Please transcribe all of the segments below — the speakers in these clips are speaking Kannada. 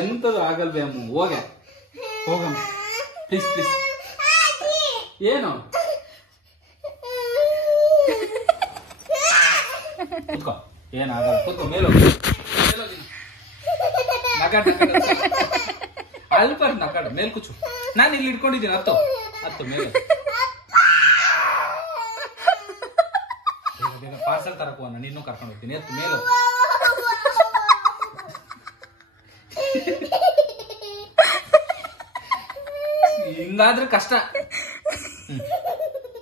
ಎಂತದು ಆಗಲ್ವೇ ಅಮ್ಮ, ಹೋಗಮ್ಮ ಪ್ಲೀಸ್ ಪ್ಲೀಸ್. ಏನು ಕೂತ್ಕೋ, ಏನಾಗಲ್ಲ ಕೂತ್ಕೋ, ಮೇಲೋಗಿ ಅಲ್ಪ ನಗಾಡ, ಮೇಲ್ ಕೂಚು. ನಾನು ಇಲ್ಲಿ ಇಟ್ಕೊಂಡಿದ್ದೀನಿ, ಹತ್ತು ಮೇಲೆ. ಪಾರ್ಸಲ್ ತರಕ್ ಹೋಗೋಣ, ನಿನ್ನೂ ಕರ್ಕೊಂಡು ಹೋಗ್ತೀನಿ. ಎತ್ತು ಮೇಲು. ಹಿಂಗಾದ್ರೆ ಕಷ್ಟ.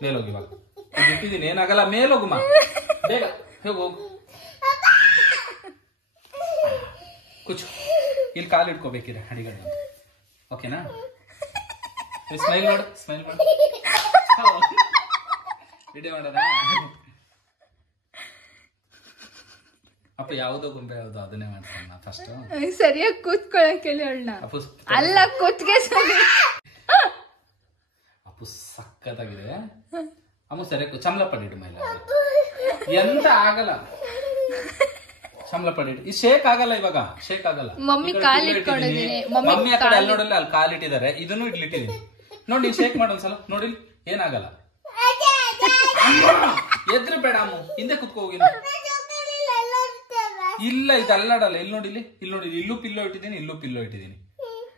ಮೇಲೋಗಿ, ಇವಾಗ ಬಿಟ್ಟಿದ್ದೀನಿ, ಏನಾಗಲ್ಲ. ಮೇಲೋಗುಮ್ಮ, ಬೇಗ ಹೋಗು. ಕೂಚು, ಇಲ್ಲಿ ಕಾಲು ಇಟ್ಕೋಬೇಕಿದೆ ಅಡಿಗಡೆ. ಓಕೆನಾ? ಸ್ಮೈಲ್ ಮಾಡು, ಸ್ಮೈಲ್ ಮಾಡು. ವಿಡಿಯೋ ಮಾಡೋಣ. ಅಪ್ಪ ಯಾವುದೋ ಗೊಂಬೆ ಯಾವ್ದು ಅದನ್ನೇ ಮಾಡ್ತಾನ ಫಸ್ಟ್. ಸರಿಯಾಗಿ ಕೂತ್ಕೊಳಕ್ ಹೇಳಿ ಅವಳನ್ನ. ಅಲ್ಲ ಕೂತ್ಗೆ ಸರಿ. ಅಪ್ಪು ಸಕ್ಕತ್ತಾಗಿದೆ. ಅಮ್ಮ ಸರಿಯಾಗಿ ಚಮಲ ಪಡಿಡು ಮೇಲೆ. ಎಂತ ಆಗಲ್ಲ, ಚಮಲ ಪಡಿಡು. ಈ ಶೇಕ್ ಆಗಲ್ಲ, ಇವಾಗ ಶೇಕ್ ಆಗಲ್ಲ. ಮಮ್ಮಿ ಕಾಲ್ ಇಟ್ಕೊಂಡಿದ್ದೀನಿ. ಮಮ್ಮಿ ಆ ಕಡೆ ಅಲ್ಲಿ ನೋಡಲ್ಲ, ಅಲ್ಲಿ ಕಾಲ್ ಇಟ್ಟಿದ್ದಾರೆ. ಇದನ್ನು ಇಟ್ಲಿಟ್ಟಿದ್ದೀನಿ ನೋಡಿ. ಶೇಕ್ ಮಾಡು ಒಂದ್ಸಲ ನೋಡಿ, ಏನಾಗಲ್ಲ. ಎದ್ರು ಬೇಡ ಅಮ್ಮ, ಹಿಂದೆ ಕುತ್ಕೋ ಹೋಗಿ. ಇಲ್ಲ, ಇದು ಅಲ್ಲಾಡಲ್ಲ. ಇಲ್ಲಿ ನೋಡಿ, ಇಲ್ಲಿ ನೋಡಿ, ಇಲ್ಲೂ ಪಿಲ್ಲೋ ಇಟ್ಟಿದ್ದೀನಿ, ಇಲ್ಲೂ ಪಿಲ್ಲೋ ಇಟ್ಟಿದ್ದೀನಿ.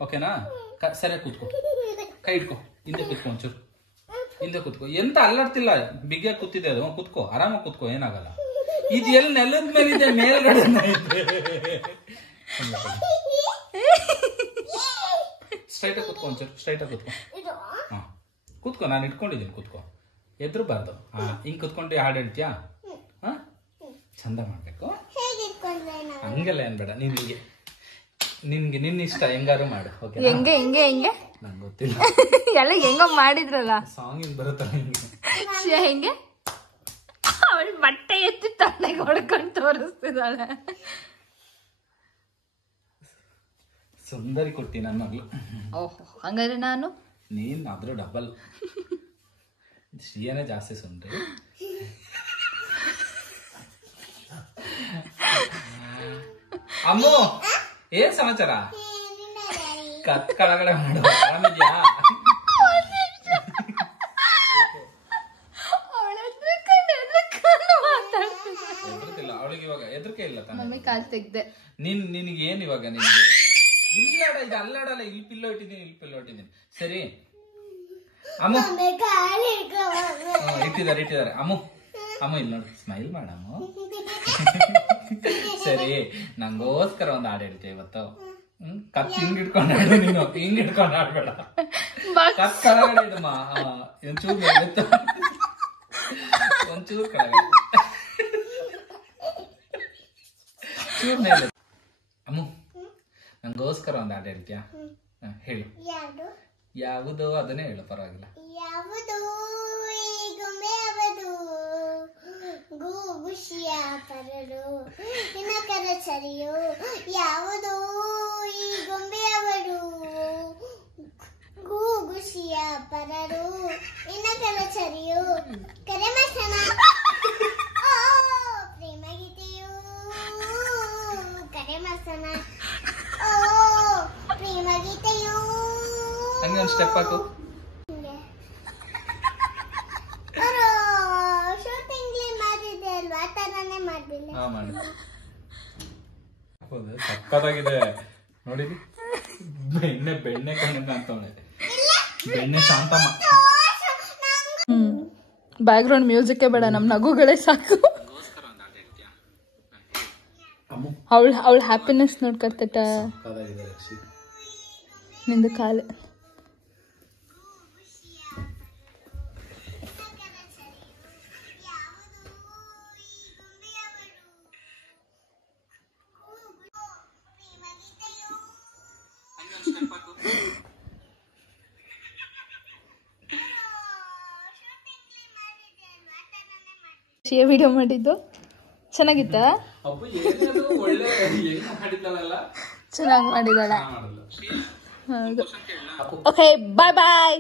ಓಕೆನಾ? ಸರಿಯಾಗಿ ಕೂತ್ಕೋ, ಕೈ ಇಟ್ಕೋ, ಹಿಂದೆ ಕುತ್ಕೋ, ಒಂಚೂರು ಹಿಂದೆ ಕುತ್ಕೋ. ಎಂತ ಅಲ್ಲಾಡ್ತಿಲ್ಲ, ಬಿಗಿಯಾಗಿ ಕೂತಿದೆ ಅದು. ಕುತ್ಕೋ, ಆರಾಮಾಗಿ ಕುತ್ಕೋ, ಏನಾಗಲ್ಲ. ಇದು ಎಲ್ಲಿ ನೆಲದ ಮೇಲಿದೆ, ಮೇಲ್ಗಡೆ ಸ್ಟ್ರೈಟ್ ಆಗಿ ಕುತ್ಕೋ, ಒಂಚೂರು ಸ್ಟ್ರೈಟ್ ಆಗಿ ಕುತ್ಕೋ. ಹಾ ಕುತ್ಕೋ, ನಾನು ಇಟ್ಕೊಂಡಿದ್ದೀನಿ, ಕುತ್ಕೋ. ಎದ್ರಬಾರ್ದು. ಹಿಂಗ್ ಕುತ್ಕೊಂಡು ಹಾಡು ಹೇಳ್ತೀಯಾ? ಹಾ, ಚಂದ ಮಾಡ್ಬೇಕು. ಹಂಗೆಲ್ಲ ಏನ್ ಬೇಡ, ನಿನ್ಗೆ ನಿನ್ನ ಇಷ್ಟ, ಹೆಂಗಾರು ಮಾಡು. ಹೆಂಗೆ ಹೆಂಗೆ ಹೆಂಗೆ ನಂಗೆ ಗೊತ್ತಿಲ್ಲ. ಎಲ್ಲ ಹೆಂಗ ಮಾಡಿದ್ರಲ್ಲ, ಸಾಂಗ್ ಬರುತ್ತಲ್ಲ ಹೆಂಗೆ. ಅವಳು ಬಟ್ಟೆ ಎತ್ತಿ ತಣ್ಣಗೆ ಹೊಡ್ಕೊಂಡು ತೋರಿಸ್ತಿದ್ದಾಳೆ. ಸುಂದರಿ ಕೊಟ್ಟಿ ನನ್ನ ಮಗಳು. ಓಹೋ, ಹಂಗಾದ್ರೆ ನಾನು ನೀನ್ ಅದ್ರ ಡಬಲ್. ಶ್ರೀಯನೇ ಜಾಸ್ತಿ ಸುಂದರಿ. ಅಮ್ಮು, ಏನ್ ಸಮಾಚಾರ? ಕತ್ ಕೆಳಗಡೆ ಮಾಡು. ಆರಾಮಿದ್ಯಾ? ಎದ್ರತಿಲ್ಲ ಅವಳಿಗೆ, ಇವಾಗ ಎದ್ರಕೆ ಇಲ್ಲ ತಾನೆ. ಕಾಲ್ ತೆಗ್ದೆ. ನಿನಗೆ ಏನ್ ಇವಾಗ? ನಿನ್ಗೆ ಇಲ್ಲಾಡ, ಇದು ಅಲ್ಲಾಡಲ್ಲ. ಇಲ್ಲಿ ಪಿಲ್ಲೋ ಇಟ್ಟಿದ್ದೀನಿ, ಇಲ್ಲಿ ಪಿಲ್ಲೋ ಇಟ್ಟಿದ್ದೀನಿ. ಸರಿ ಅಮ್ಮ, ಇಟ್ಟಿದ್ದಾರೆ. ಅಮ್ಮ ಇಲ್ಲಿ ನೋಡಿ, ಸ್ಮೈಲ್ ಮಾಡಮ್ಮ. ಸರಿ, ನಂಗೋಸ್ಕರ ಒಂದು ಹಾಡು ಹೇಳ್ತೇವೆ ಇವತ್ತು. ಕತ್ ಹಿಂಗ್ ಇಟ್ಕೊಂಡು ಆಡು. ನೀನು ಹಿಂಗ್ ಇಟ್ಕೊಂಡು ಆಡ್ಬೇಡ, ಕತ್ ಕೆಳಗಡೆ ಇಡಮ್ಮ. ಒಂಚೂರು ಮೇಲೆ, ಒಂಚೂರು ಕೆಳಗಡೆ, ಚೂರ್ ಮೇಲೆ. ಅಮ್ಮ, ನಂಗೋಸ್ಕರ ಒಂದು ಹಾಡು ಹೇಳ್ತೀಯಾ? ಹೇಳು. ಯಾವುದೋ ಅದನ್ನೇ ಹೇಳು, ಪರವಾಗಿಲ್ಲ. ಗುಷಿಯ ಪರರು ನಿನ್ನ ಕರ ಸರಿಯೋ, ಯಾವುದೋ ಈ ಗೊಂಬೆಯವರು. ಗುಷಿಯ ಪರರು ನಿನ್ನ ಕರ ಸರಿಯೋ, ಕರೆ ಮಸನ ಪ್ರೇಮ ಗೀತೆಯೋ, ಕರೆ ಮಸನ ಪ್ರೇಮ ಗೀತೆಯೋ. ಹಂಗೆ ಒಂದು ಸ್ಟೆಪ್ ಹಾಕು. ಸಕ್ಕತ್ತಾಗಿದೆ ನೋಡಿ. ಬೆಣ್ಣೆ ಕಣ್ಣ ಅಂತವಳೆ, ಬೆಣ್ಣೆ ಶಾಂತಮ್ಮ. ಬ್ಯಾಕ್ ಗ್ರೌಂಡ್ ಮ್ಯೂಸಿಕ್ ಬೇಡ, ನಮ್ ನಗುಗಳೇ ಸಾಕು. ಅವಳ ಹ್ಯಾಪಿನೆಸ್ ನೋಡ್ಕತ್ತ. ನಿಂದು ಕಾಲು ವಿಡಿಯೋ ಮಾಡಿದ್ದು ಚೆನ್ನಾಗಿತ್ತ? ಚೆನ್ನಾಗಿ ಮಾಡಿದಾಳೆ. ಓಕೆ, ಬಾಯ್ ಬಾಯ್.